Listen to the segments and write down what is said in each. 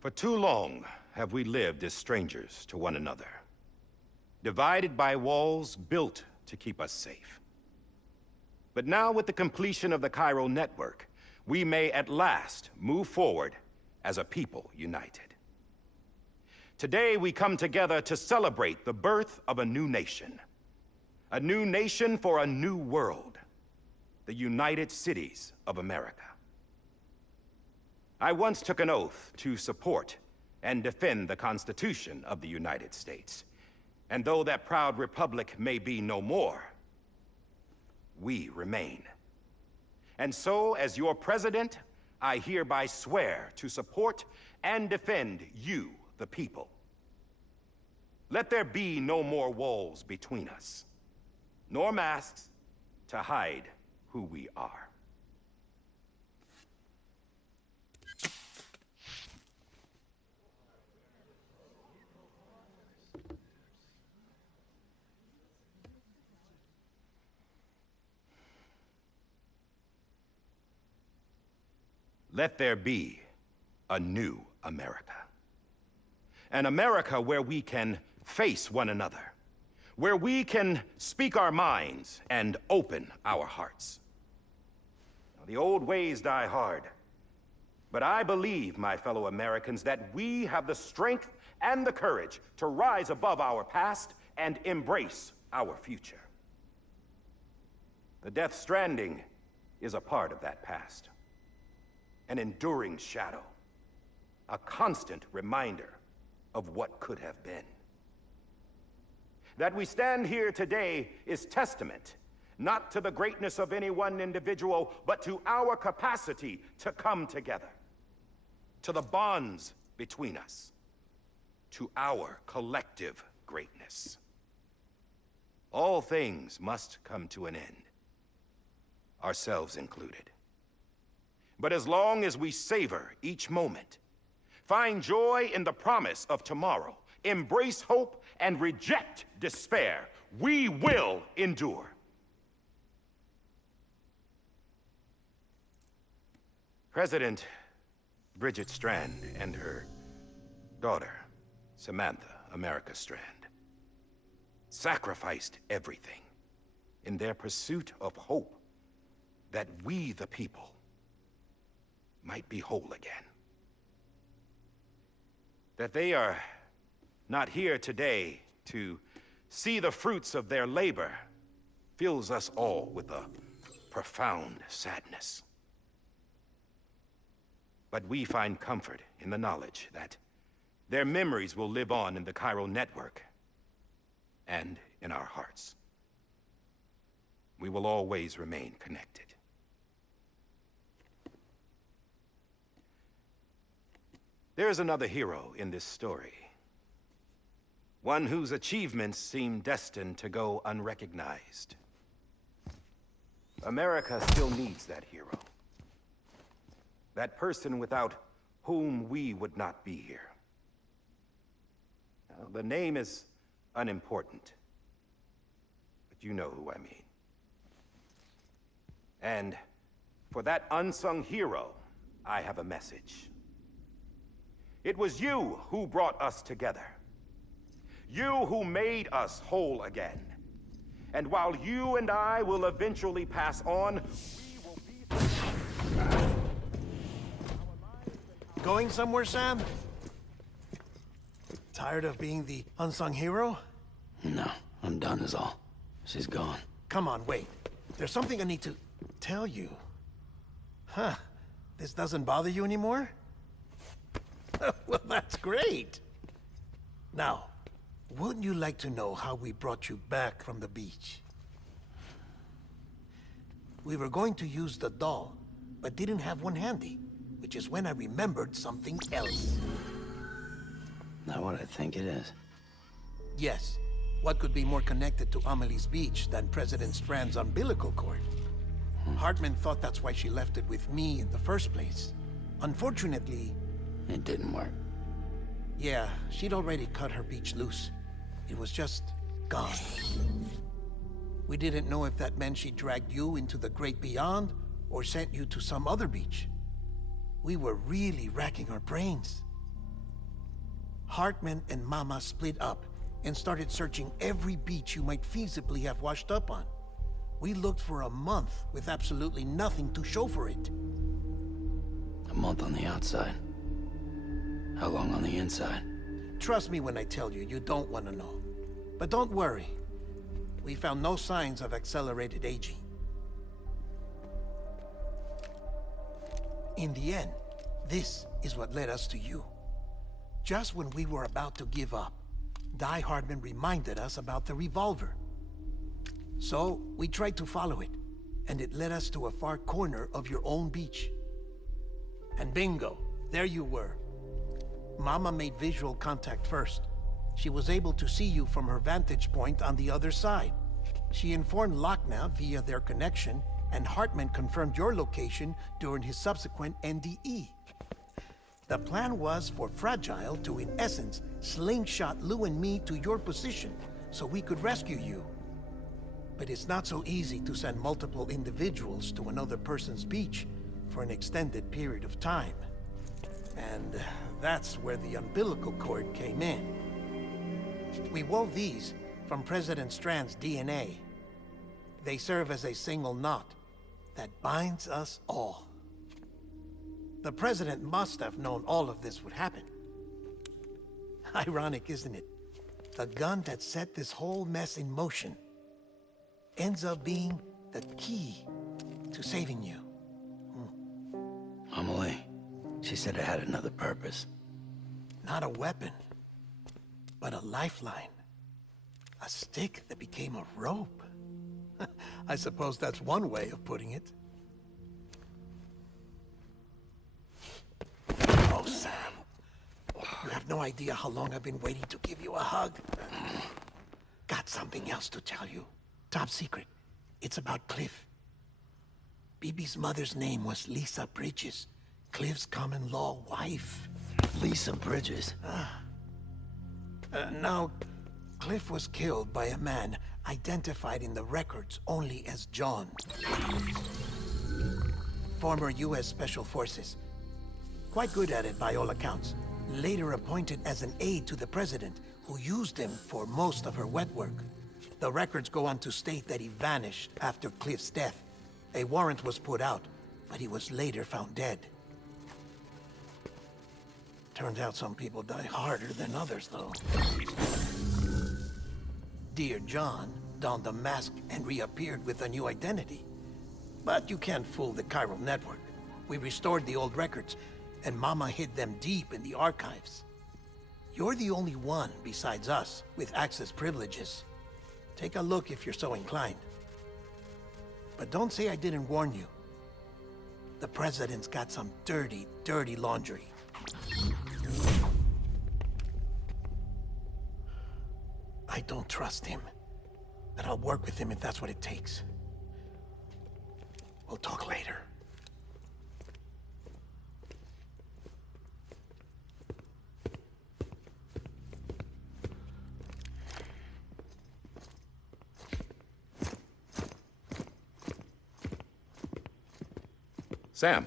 For too long have we lived as strangers to one another, divided by walls built to keep us safe. But now, with the completion of the Cairo network, we may at last move forward as a people united. Today, we come together to celebrate the birth of a new nation. A new nation for a new world. The United Cities of America. I once took an oath to support and defend the Constitution of the United States. And though that proud republic may be no more, we remain. And so, as your president, I hereby swear to support and defend you, the people. Let there be no more walls between us, nor masks to hide who we are. Let there be a new America. An America where we can face one another, where we can speak our minds and open our hearts. Now, the old ways die hard, but I believe, my fellow Americans, that we have the strength and the courage to rise above our past and embrace our future. The Death Stranding is a part of that past. An enduring shadow, a constant reminder of what could have been. That we stand here today is testament, not to the greatness of any one individual, but to our capacity to come together, to the bonds between us, to our collective greatness. All things must come to an end, ourselves included. But as long as we savor each moment, find joy in the promise of tomorrow, embrace hope, and reject despair, we will endure. President Bridget Strand and her daughter, Samantha America Strand, sacrificed everything in their pursuit of hope that we, the people, might be whole again. That they are not here today to see the fruits of their labor fills us all with a profound sadness. But we find comfort in the knowledge that their memories will live on in the Cairo network and in our hearts. We will always remain connected. There's another hero in this story. One whose achievements seem destined to go unrecognized. America still needs that hero. That person without whom we would not be here. Now, the name is unimportant, but you know who I mean. And for that unsung hero, I have a message. It was you who brought us together. You who made us whole again. And while you and I will eventually pass on, we will be... Going somewhere, Sam? Tired of being the unsung hero? No, I'm done is all. She's gone. Come on, wait. There's something I need to tell you. Huh. This doesn't bother you anymore? Well, that's great. Now, wouldn't you like to know how we brought you back from the beach? We were going to use the doll, but didn't have one handy, which is when I remembered something else. Not what I think it is. Yes. What could be more connected to Amelie's beach than President Strand's umbilical cord? Hartman thought that's why she left it with me in the first place. Unfortunately... It didn't work. Yeah, she'd already cut her beach loose. It was just gone. We didn't know if that meant she dragged you into the great beyond, or sent you to some other beach. We were really racking our brains. Hartman and Mama split up and started searching every beach you might feasibly have washed up on. We looked for a month with absolutely nothing to show for it. A month on the outside. How long on the inside? Trust me when I tell you, you don't want to know. But don't worry. We found no signs of accelerated aging. In the end, this is what led us to you. Just when we were about to give up, Die Hardman reminded us about the revolver. So, we tried to follow it, and it led us to a far corner of your own beach. And bingo, there you were. Mama made visual contact first. She was able to see you from her vantage point on the other side. She informed Lochna via their connection, and Hartman confirmed your location during his subsequent NDE. The plan was for Fragile to, in essence, slingshot Lou and me to your position so we could rescue you. But it's not so easy to send multiple individuals to another person's beach for an extended period of time. And that's where the umbilical cord came in. We wove these from President Strand's DNA. They serve as a single knot that binds us all. The President must have known all of this would happen. Ironic, isn't it? The gun that set this whole mess in motion ends up being the key to saving you. Amelie, she said it had another purpose. Not a weapon, but a lifeline. A stick that became a rope. I suppose that's one way of putting it. Oh, Sam. You have no idea how long I've been waiting to give you a hug. Got something else to tell you. Top secret. It's about Cliff. BB's mother's name was Lisa Bridges, Cliff's common-law wife. Lisa Bridges? Now, Cliff was killed by a man identified in the records only as John. Former U.S. Special Forces. Quite good at it by all accounts. Later appointed as an aide to the president, who used him for most of her wet work. The records go on to state that he vanished after Cliff's death. A warrant was put out, but he was later found dead. Turns out some people die harder than others, though. Dear John donned a mask and reappeared with a new identity. But you can't fool the chiral network. We restored the old records, and Mama hid them deep in the archives. You're the only one, besides us, with access privileges. Take a look if you're so inclined. But don't say I didn't warn you. The President's got some dirty, dirty laundry. I don't trust him, but I'll work with him if that's what it takes. We'll talk later. Sam.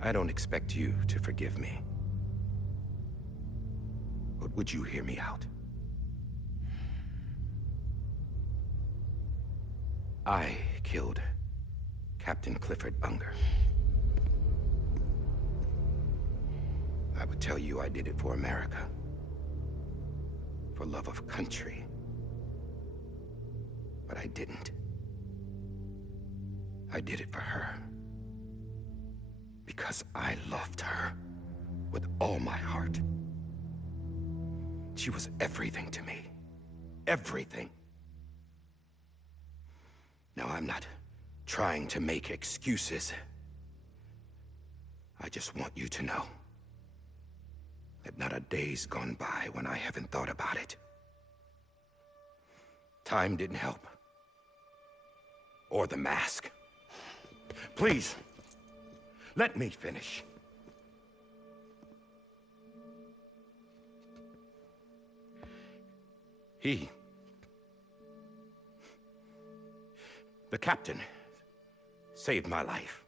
I don't expect you to forgive me. But would you hear me out? I killed Captain Clifford Unger. I would tell you I did it for America. For love of country. But I didn't. I did it for her. Because I loved her with all my heart. She was everything to me. Everything. Now, I'm not trying to make excuses. I just want you to know that not a day's gone by when I haven't thought about it. Time didn't help. Or the mask. Please, let me finish. The captain saved my life.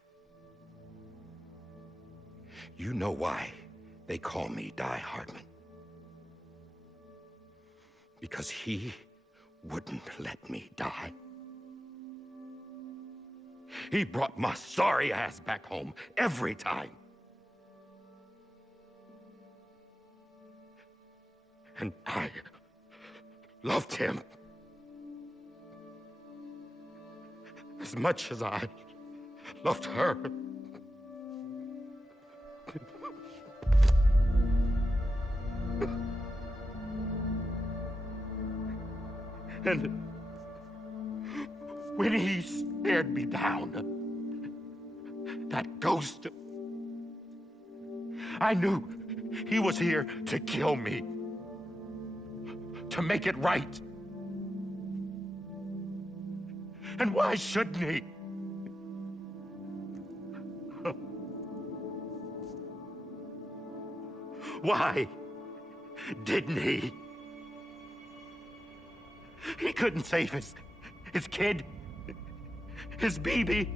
You know why they call me Die Hardman. Because he wouldn't let me die. He brought my sorry ass back home every time. And I loved him as much as I loved her. And when he stared me down, that ghost, I knew he was here to kill me, to make it right. And why shouldn't he? Why didn't he? He couldn't save his kid, his baby.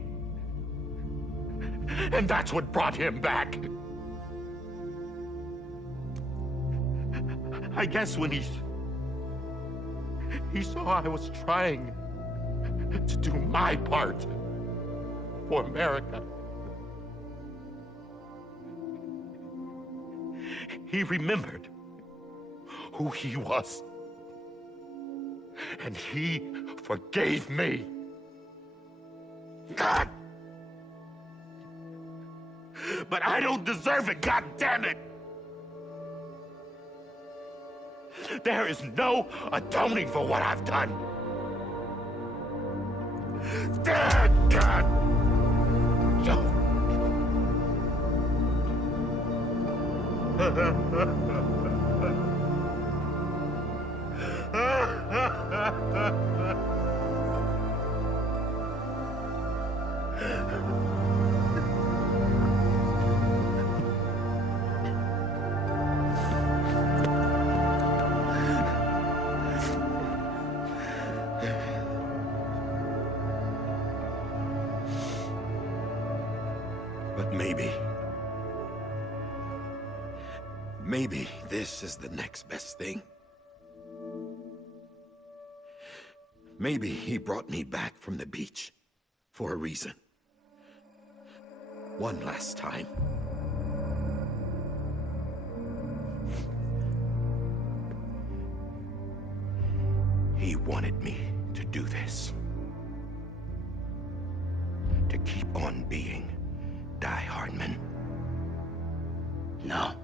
And that's what brought him back. I guess when he saw I was trying to do my part for America, he remembered who he was. And he forgave me. God! But I don't deserve it, God damn it! There is no atoning for what I've done. God! But maybe this is the next best thing. Maybe he brought me back from the beach for a reason. One last time. He wanted me to do this. To keep on being Die Hardman. No.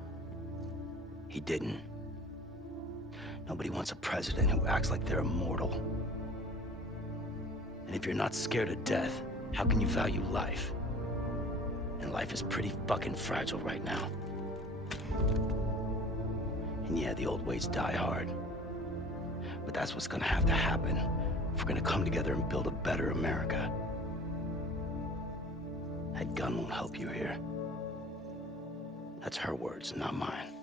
He didn't. Nobody wants a president who acts like they're immortal. And if you're not scared of death, how can you value life? And life is pretty fucking fragile right now. And yeah, the old ways die hard. But that's what's gonna have to happen if we're gonna come together and build a better America. That gun won't help you here. That's her words, not mine.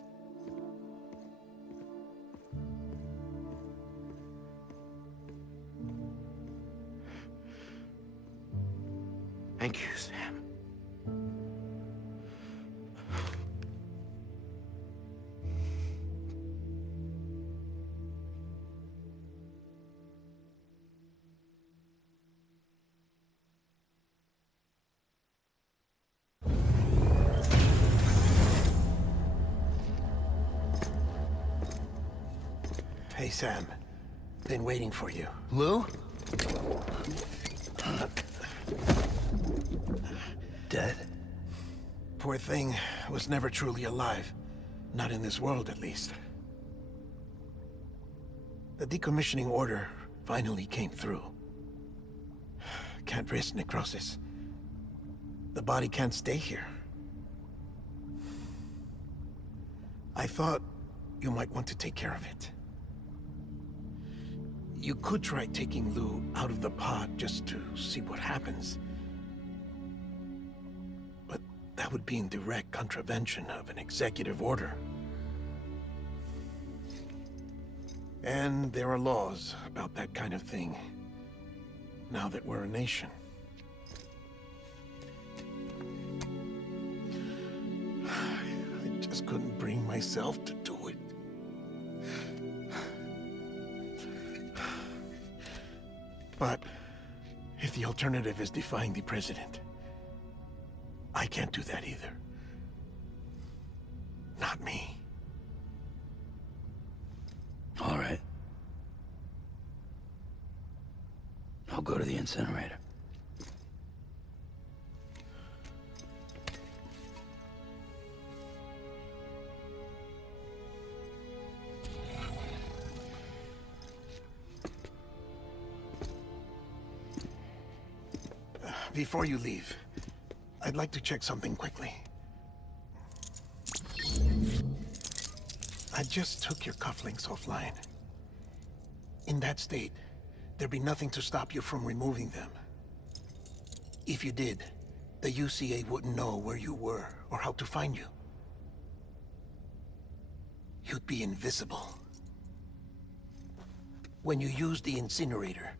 Thank you, Sam. Hey, Sam. Been waiting for you. Lou? Dead? Poor thing was never truly alive. Not in this world, at least. The decommissioning order finally came through. Can't risk necrosis. The body can't stay here. I thought you might want to take care of it. You could try taking Lou out of the pod just to see what happens. But that would be in direct contravention of an executive order. And there are laws about that kind of thing, now that we're a nation. just couldn't bring myself to do it. But if the alternative is defying the president, I can't do that either. Not me. All right. I'll go to the incinerator. Before you leave, I'd like to check something quickly. I just took your cufflinks offline. In that state, there'd be nothing to stop you from removing them. If you did, the UCA wouldn't know where you were or how to find you. You'd be invisible. When you use the incinerator,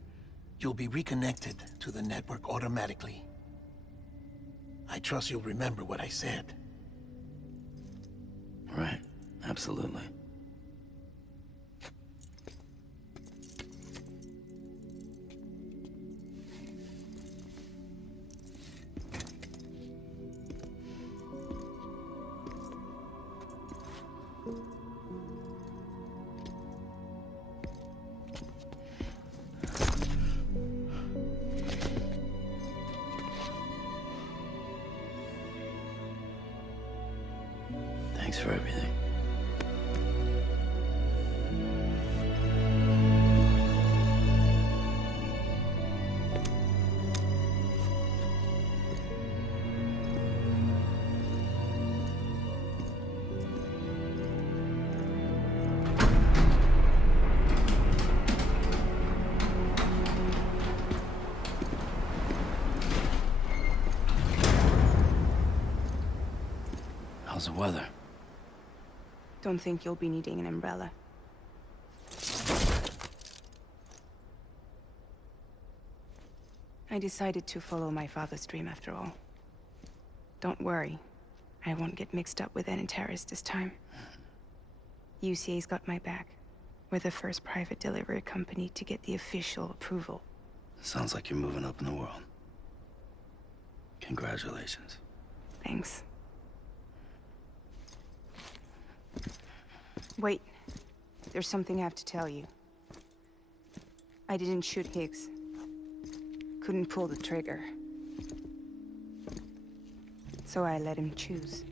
you'll be reconnected to the network automatically. I trust you'll remember what I said. Right. Absolutely. Thanks for everything. How's the weather? Don't think you'll be needing an umbrella. I decided to follow my father's dream after all. Don't worry, I won't get mixed up with any terrorists this time. UCA's got my back. We're the first private delivery company to get the official approval. Sounds like you're moving up in the world. Congratulations. Thanks. Wait. There's something I have to tell you. I didn't shoot Higgs. Couldn't pull the trigger. So I let him choose.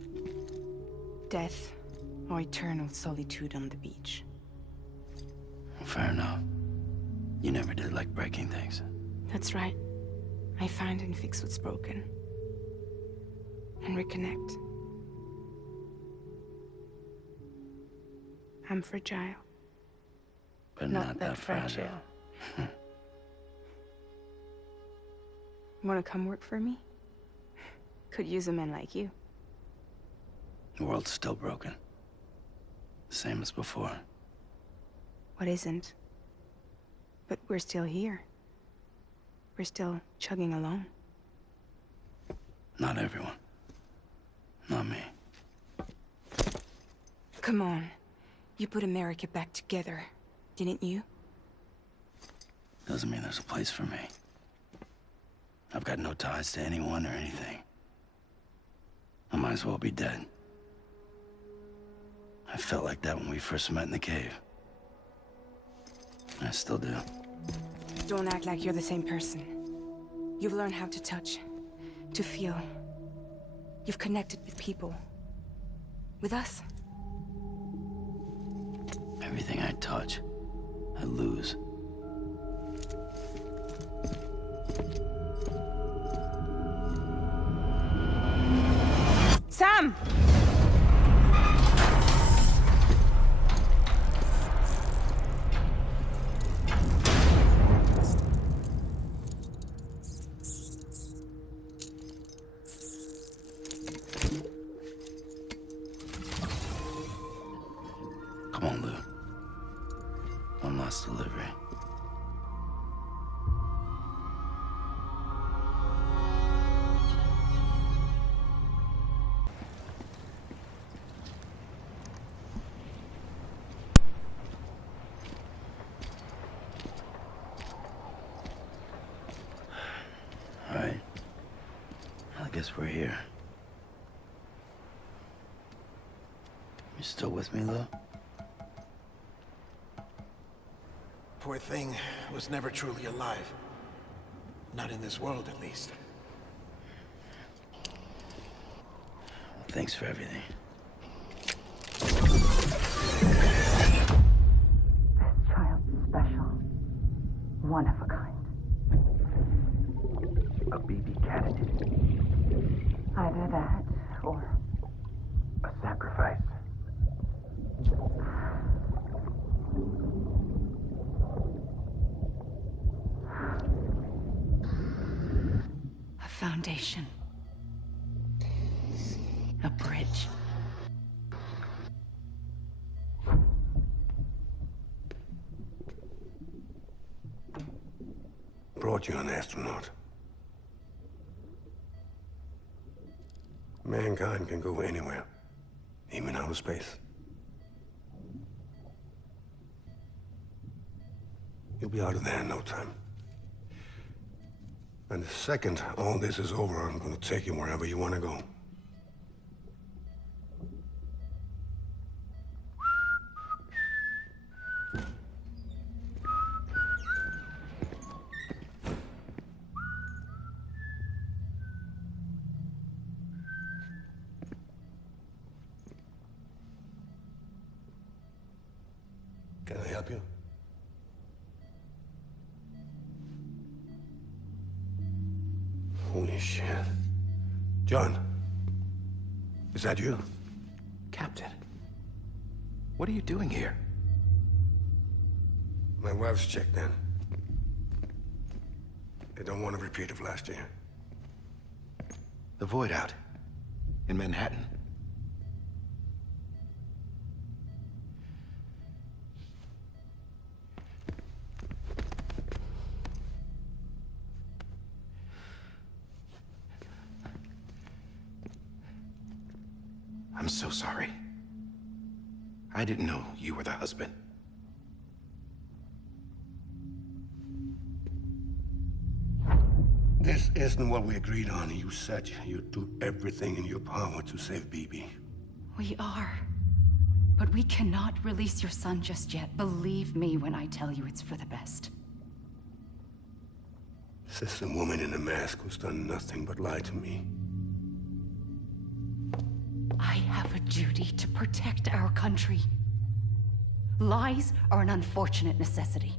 Death or eternal solitude on the beach. Fair enough. You never did like breaking things. That's right. I find and fix what's broken. And reconnect. I'm fragile. But not that fragile. Wanna come work for me? Could use a man like you. The world's still broken. Same as before. What isn't? But we're still here. We're still chugging along. Not everyone. Not me. Come on. You put America back together, didn't you? Doesn't mean there's a place for me. I've got no ties to anyone or anything. I might as well be dead. I felt like that when we first met in the cave. I still do. Don't act like you're the same person. You've learned how to touch, to feel. You've connected with people. With us. Everything I touch, I lose. Sam! Come on, Lou. One last delivery. guess we're here. You still with me, though? Poor thing was never truly alive. Not in this world, at least. Thanks for everything. This child's special. One of a kind. A BB candidate. Either that, or A sacrifice. a foundation. A bridge. Brought you an astronaut. Mankind can go anywhere, even outer space. You'll be out of there in no time. And the second all this is over, I'm gonna take you wherever you want to go. Can I help you? Holy shit. John, is that you? Captain, what are you doing here? My wife's checked in. They don't want a repeat of last year. The Void out. In Manhattan. I'm so sorry. I didn't know you were the husband. This isn't what we agreed on. You said you'd do everything in your power to save BB. We are. But we cannot release your son just yet. Believe me when I tell you it's for the best. This is a woman in a mask who's done nothing but lie to me. I have a duty to protect our country. Lies are an unfortunate necessity.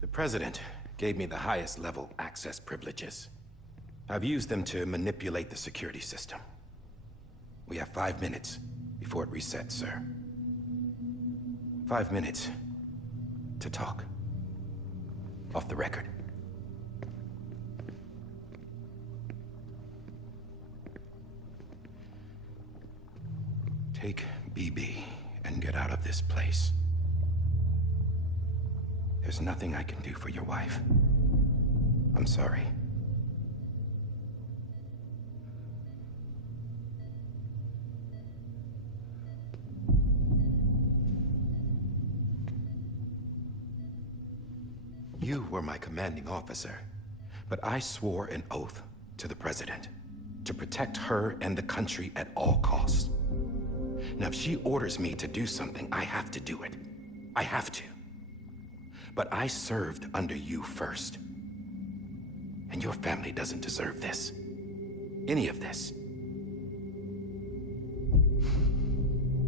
The President gave me the highest level access privileges. I've used them to manipulate the security system. We have 5 minutes before it resets, sir. 5 minutes to talk. Off the record. Take BB and get out of this place. There's nothing I can do for your wife. I'm sorry. You were my commanding officer, but I swore an oath to the President to protect her and the country at all costs. Now, if she orders me to do something, I have to do it. I have to. But I served under you first. And your family doesn't deserve this. Any of this.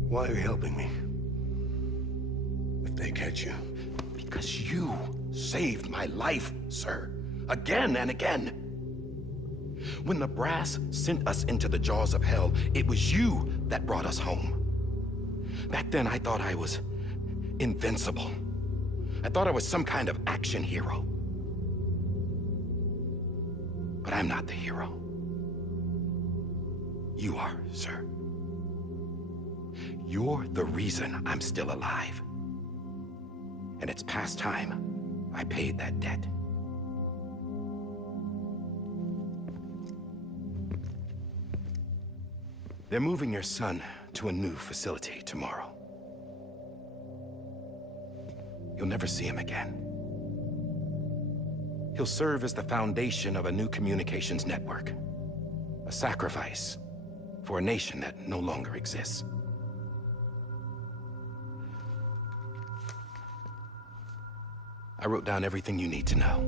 Why are you helping me? If they catch you. Because you saved my life, sir. Again and again. When the brass sent us into the jaws of hell, it was you that brought us home. Back then, I thought I was invincible. I thought I was some kind of action hero. But I'm not the hero. You are, sir. You're the reason I'm still alive. And it's past time I paid that debt. They're moving your son to a new facility tomorrow. You'll never see him again. He'll serve as the foundation of a new communications network. A sacrifice for a nation that no longer exists. I wrote down everything you need to know.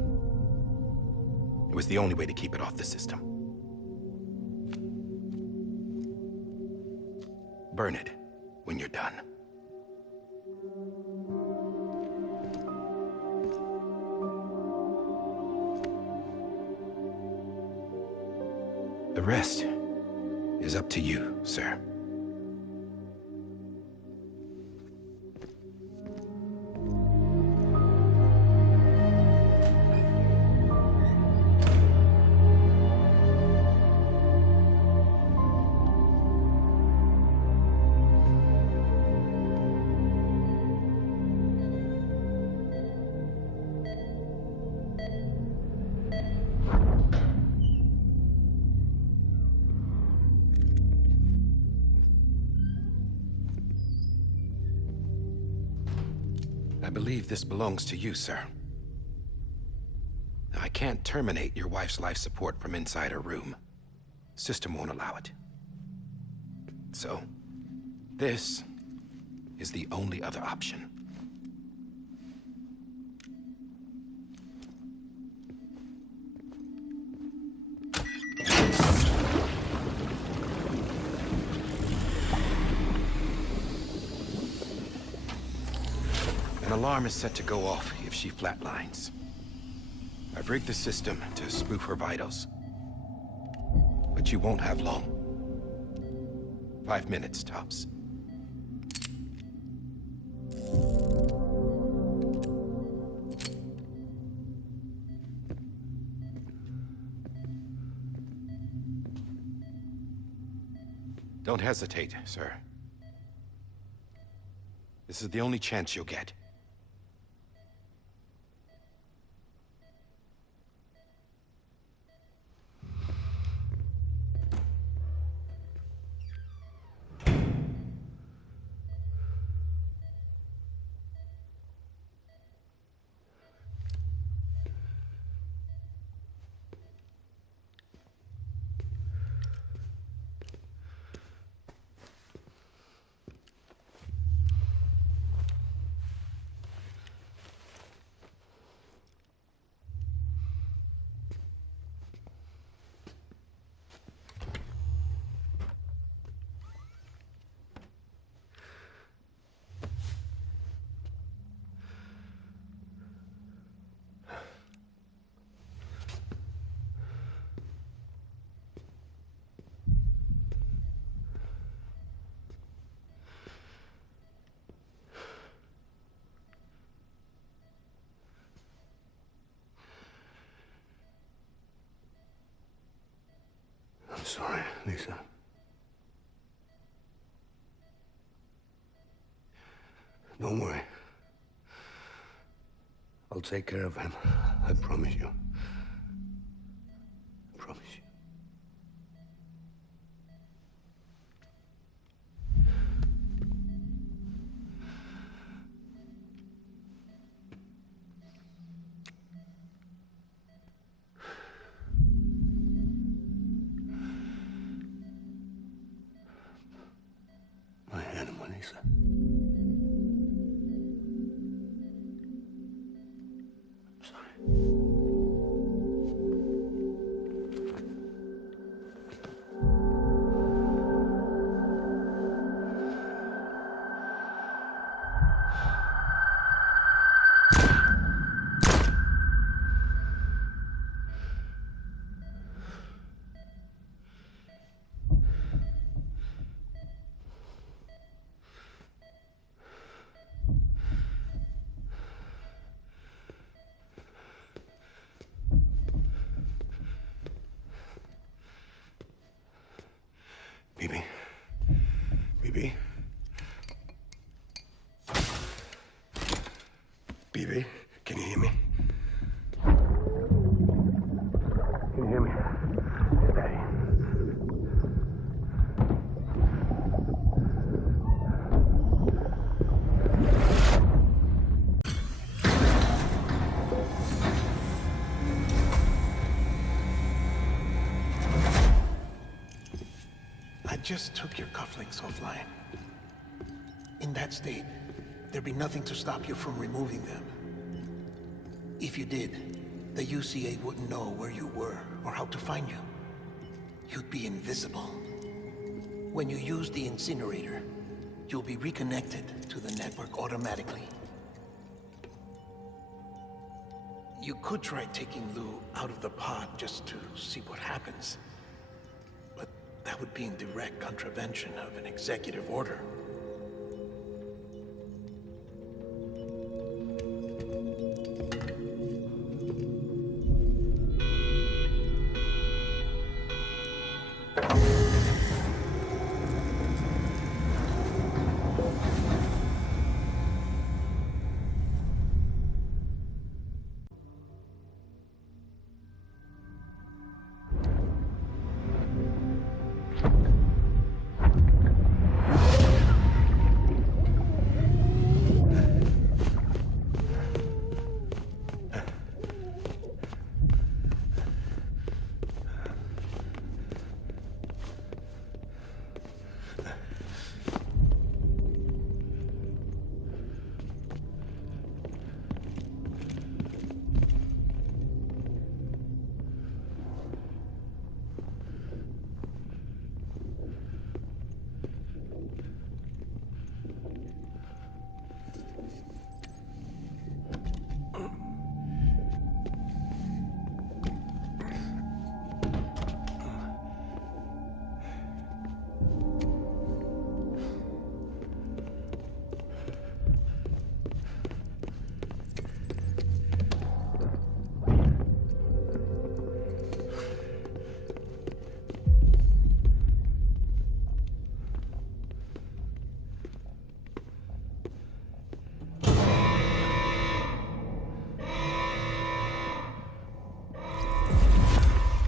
It was the only way to keep it off the system. Burn it when you're done. The rest is up to you, sir. I believe this belongs to you, sir. I can't terminate your wife's life support from inside her room. System won't allow it. So, this is the only other option. An alarm is set to go off if she flatlines. I've rigged the system to spoof her vitals. But you won't have long. 5 minutes, tops. Don't hesitate, sir. This is the only chance you'll get. I'm sorry, Lisa. Don't worry. I'll take care of him. I promise you. I promise you. My animal, Lisa. I'm sorry. just took your cufflinks offline. In that state, there'd be nothing to stop you from removing them. If you did, the UCA wouldn't know where you were or how to find you. You'd be invisible. When you use the incinerator, you'll be reconnected to the network automatically. You could try taking Lou out of the pod just to see what happens. But that would be in direct contravention of an executive order.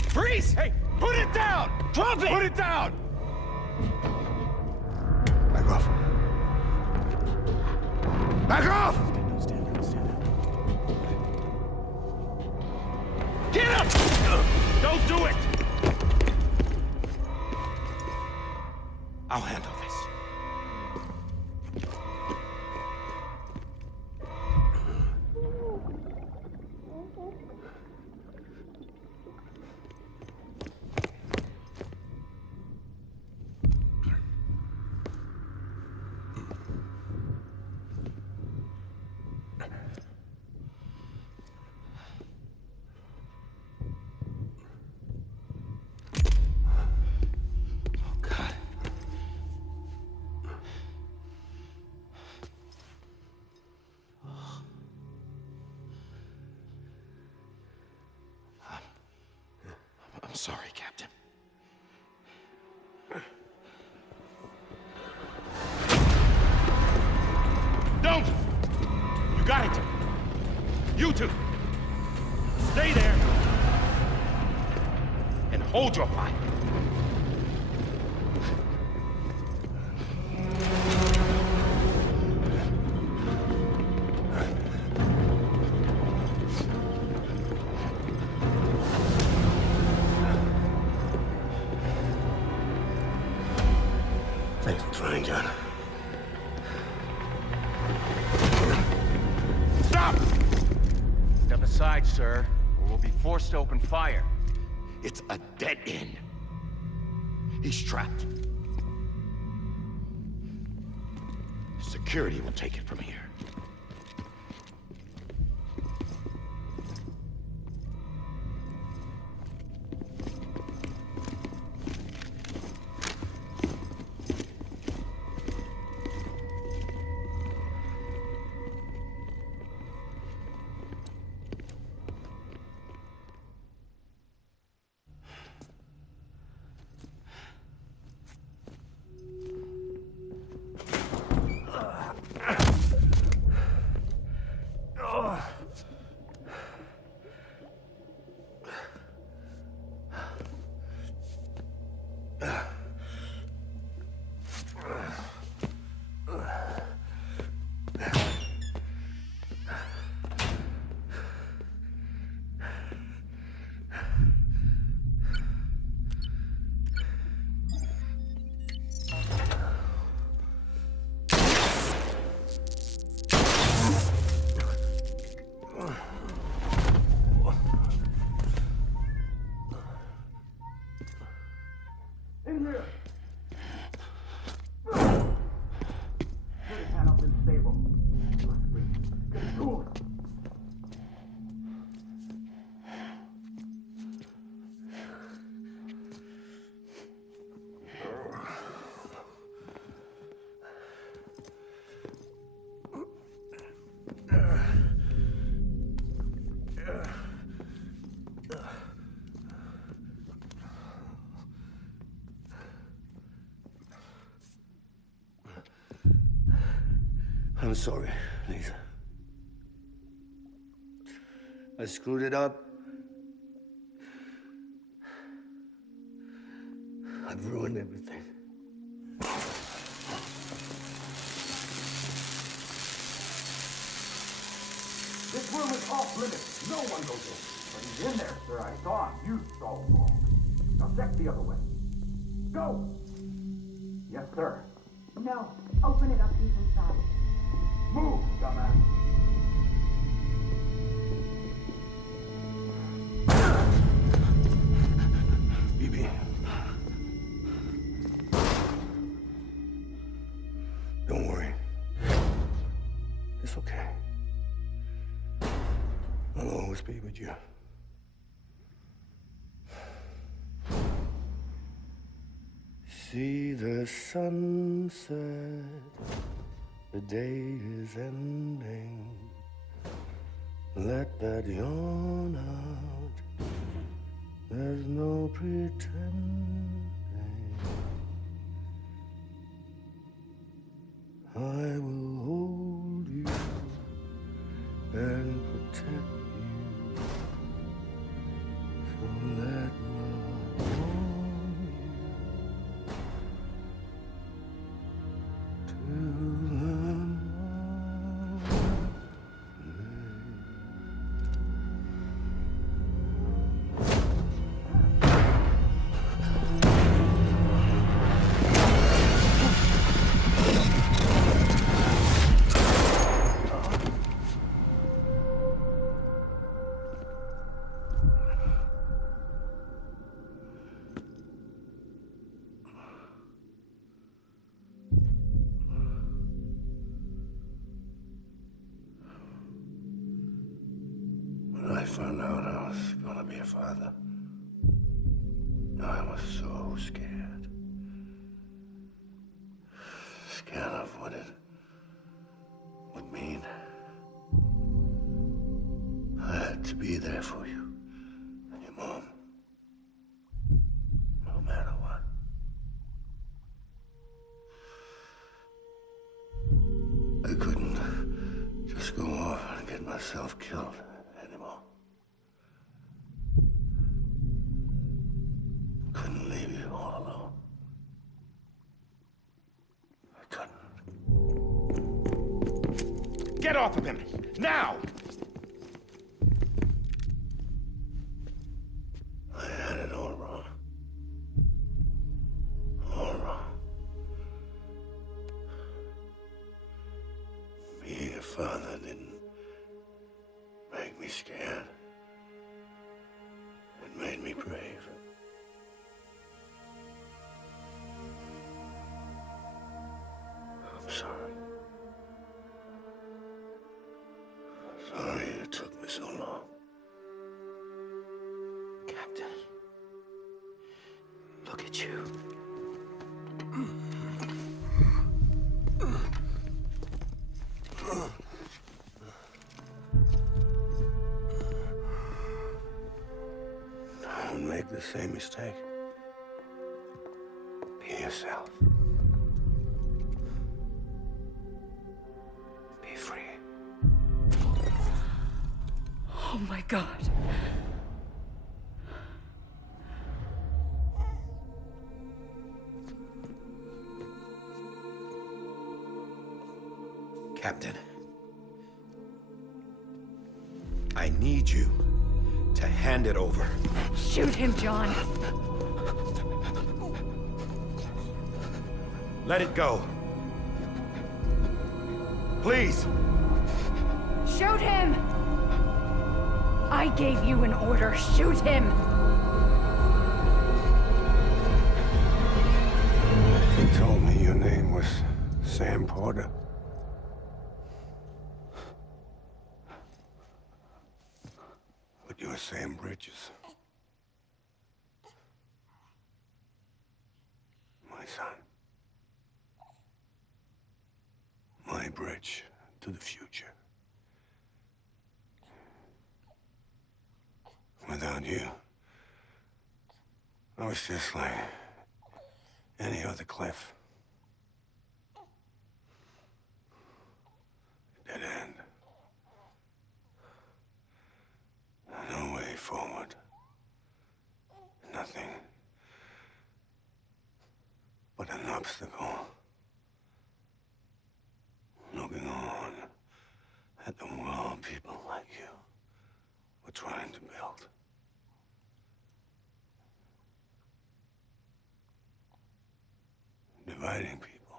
Freeze! Hey, put it down! Drop it! Put it down! Back off. Back off! Get him! Don't do it! I'll handle this. I'm sorry, Captain. Don't! You got it! You two! Stay there! And hold your fire! Thanks for trying, John. Stop! Step aside, sir, or we'll be forced to open fire. It's a dead end. He's trapped. Security will take it from here. in here! Put your hand up in the stable. Get cool. I'm sorry, Lisa. I screwed it up. I've ruined everything. This room is off limits. No one goes in. But he's in there, sir. I saw him. You saw him wrong. Now check the other way. Go! Yes, sir. No. Open it up. He's inside. Move, dumbass. BB. Don't worry. It's okay. I'll always be with you. See the sunset. The day is ending. Let that yawn out. There's no pretending. I will hold you and protect you. So let love warm you till the When I found out I was gonna be a father, I was so scared. Scared of what it would mean. I had to be there for you and your mom, no matter what. I couldn't just go off and get myself killed anymore. Couldn't leave you all alone. I couldn't. Get off of him! Now! I had it all wrong. All wrong. Being a father didn't make me scared. It made me brave. I'm sorry. Sorry it took me so long. Captain, look at you. Don't make the same mistake. Be yourself. Be free. Oh my God. Captain, I need you to hand it over. Shoot him, John. Let it go. Please. Shoot him! I gave you an order. Shoot him! harder. But you're saying bridges. My son. My bridge to the future. Without you, I was just like any other cliff. Dead end. No way forward. Nothing but an obstacle. Looking on at the world people like you were trying to build. Dividing people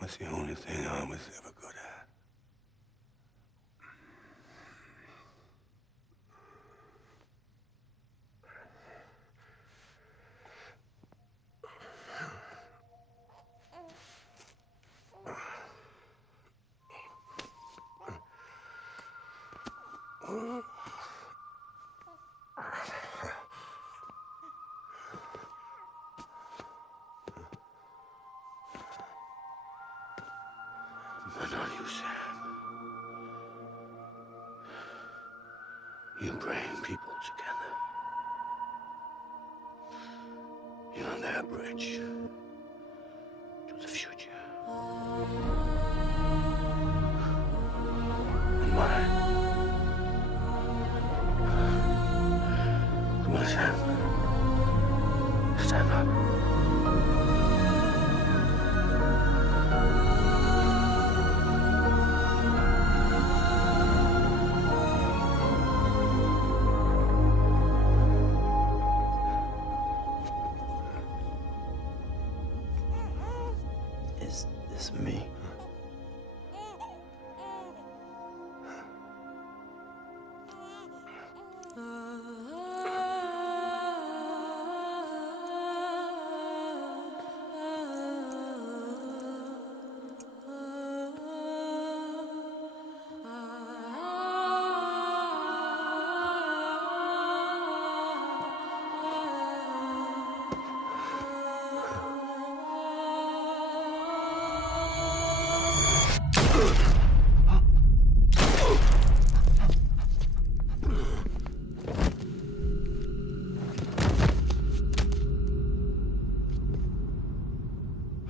was the only thing I was ever good at. But not you, Sam. You bring people together. You're their bridge to the future. And mine. Come on, Sam. Stand up. Is this me?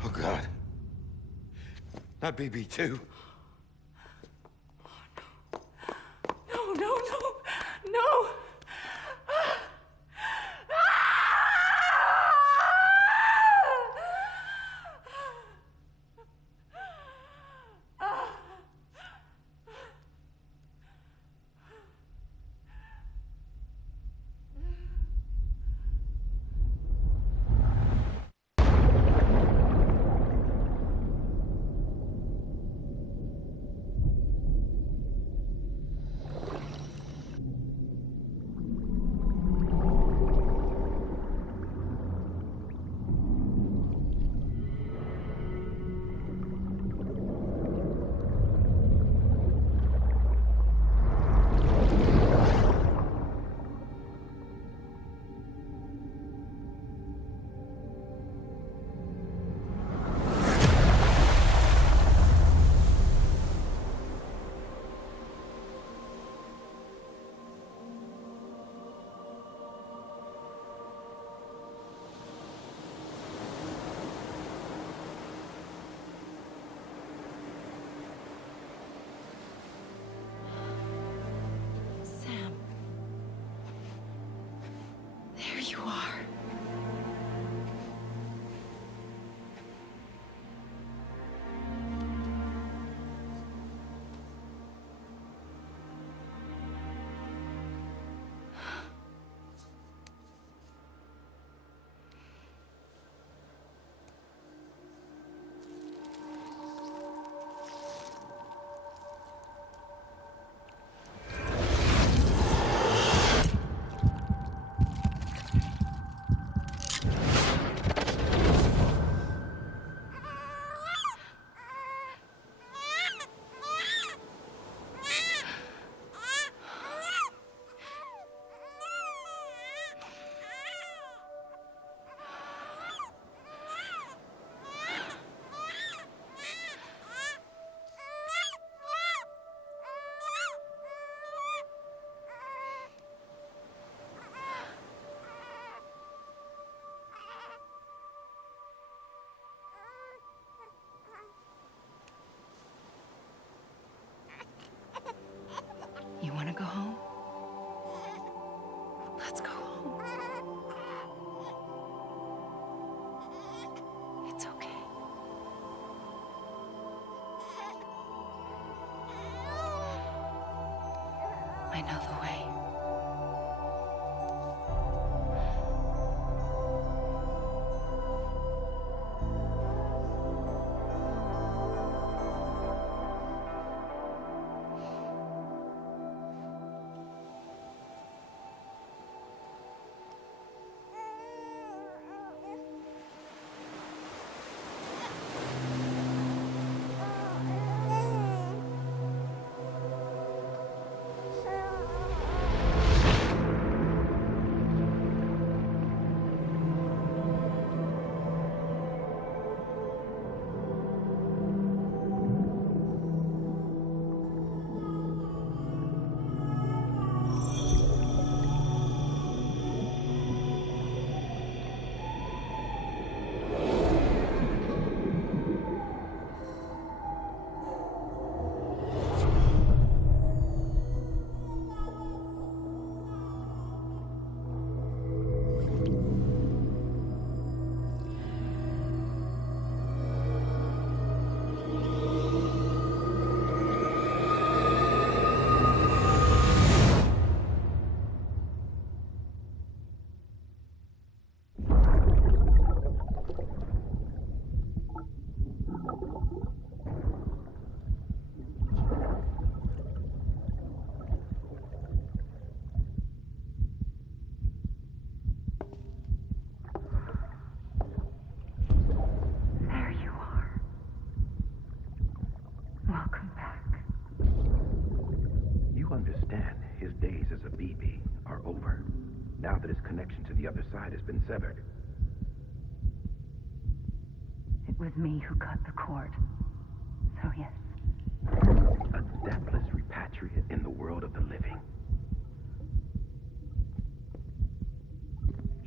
Oh, God. Not BB2. No, no, no, no! Sam. There you are. Let's go home. It's okay. I know the way. There you are. Welcome back. You understand his days as a BB are over, now that his connection to the other side has been severed. It was me who cut the cord. So yes. A deathless repatriate in the world of the living.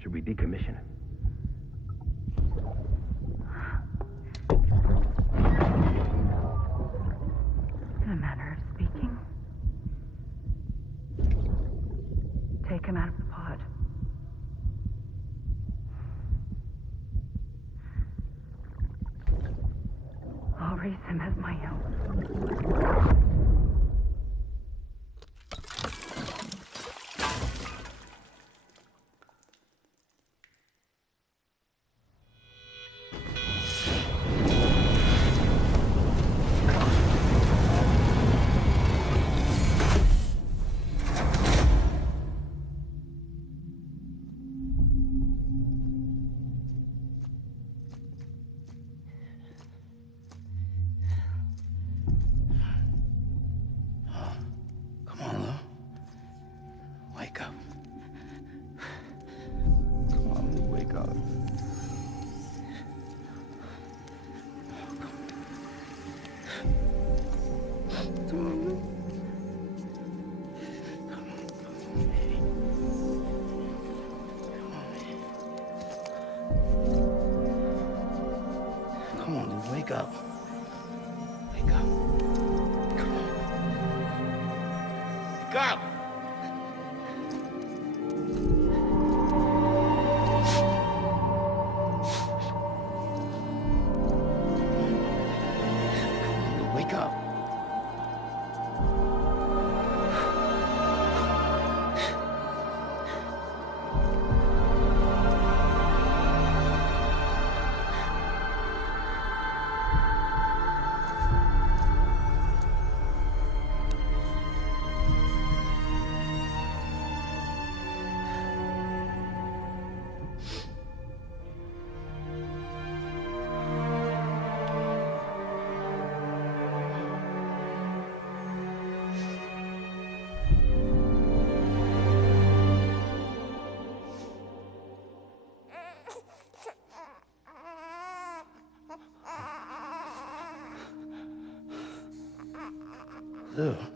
Should we decommission him? In a manner of speaking. Take him out of the pod. I'll raise him as my own. Come on, Lou. Wake up. Come on, Lou, wake up. Come on, Lou. Come on, baby. Come on, Lou, wake up. Wake up. Come on. Wake up! Wake up. Lou.